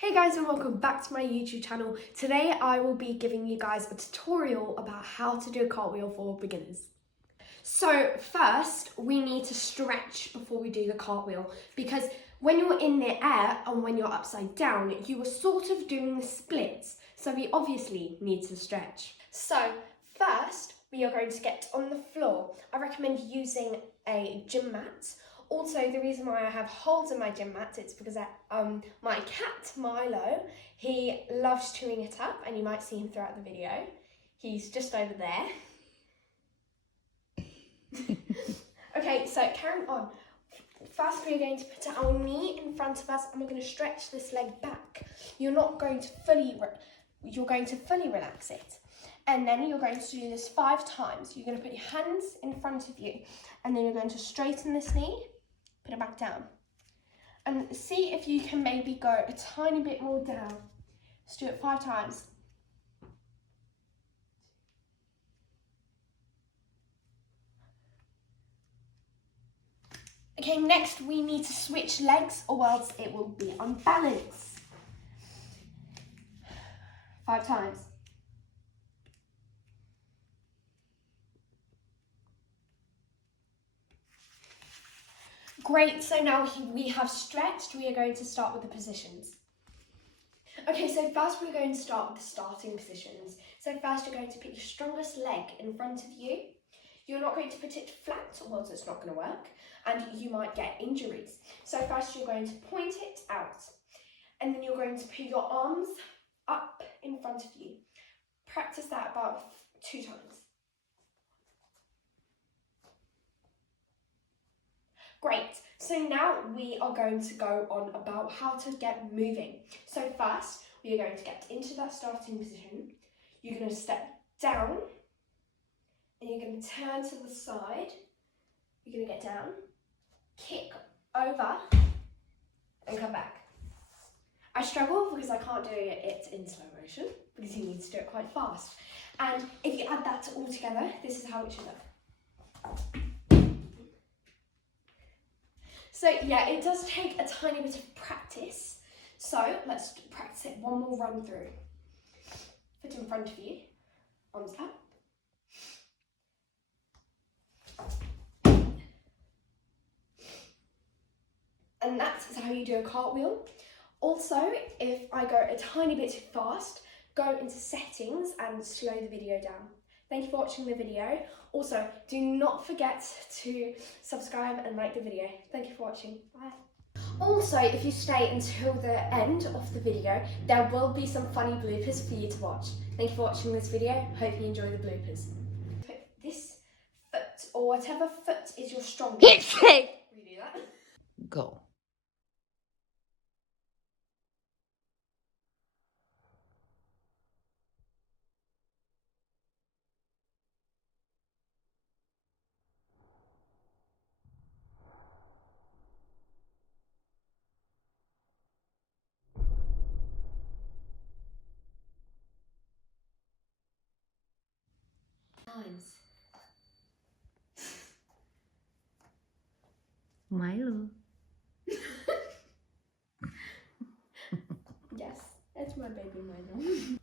Hey guys, and welcome back to my YouTube channel. Today I will be giving you guys a tutorial about how to do a cartwheel for beginners. So first we need to stretch before we do the cartwheel, because when you're in the air and when you're upside down, you are sort of doing the splits. So we obviously need to stretch. So first we are going to get on the floor. I recommend using a gym mat. Also, the reason why I have holes in my gym mat is because my cat, Milo, he loves chewing it up, and you might see him throughout the video. He's just over there. Okay, so carrying on. First, we're going to put our knee in front of us, and we're going to stretch this leg back. You're going to fully relax it. And then you're going to do this 5 times. You're going to put your hands in front of you, and then you're going to straighten this knee, put it back down. And see if you can maybe go a tiny bit more down. Let's do it 5 times. Okay, next we need to switch legs or else it will be unbalanced. 5 times. Great, so now we have stretched. We are going to start with the positions. Okay, so first we're going to start with the starting positions. So first you're going to put your strongest leg in front of you. You're not going to put it flat or else it's not going to work, and you might get injuries. So first you're going to point it out, and then you're going to put your arms up in front of you. Practice that about 2 times. Great, so now we are going to go on about how to get moving. So first, we are going to get into that starting position. You're going to step down, and you're going to turn to the side. You're going to get down, kick over, and come back. I struggle because I can't do it in slow motion, because you need to do it quite fast. And if you add that all together, this is how it should look. So yeah, it does take a tiny bit of practice. So let's practice it one more run through. Foot in front of you, arms up. And that's how you do a cartwheel. Also, if I go a tiny bit too fast, go into settings and slow the video down. Thank you for watching the video. Also, do not forget to subscribe and like the video. Thank you for watching. Bye. Also, if you stay until the end of the video, there will be some funny bloopers for you to watch. Thank you for watching this video. Hope you enjoy the bloopers. Put this foot, or whatever foot is your strongest. Redo that. Go. Times. Milo. Yes, it's my baby Milo.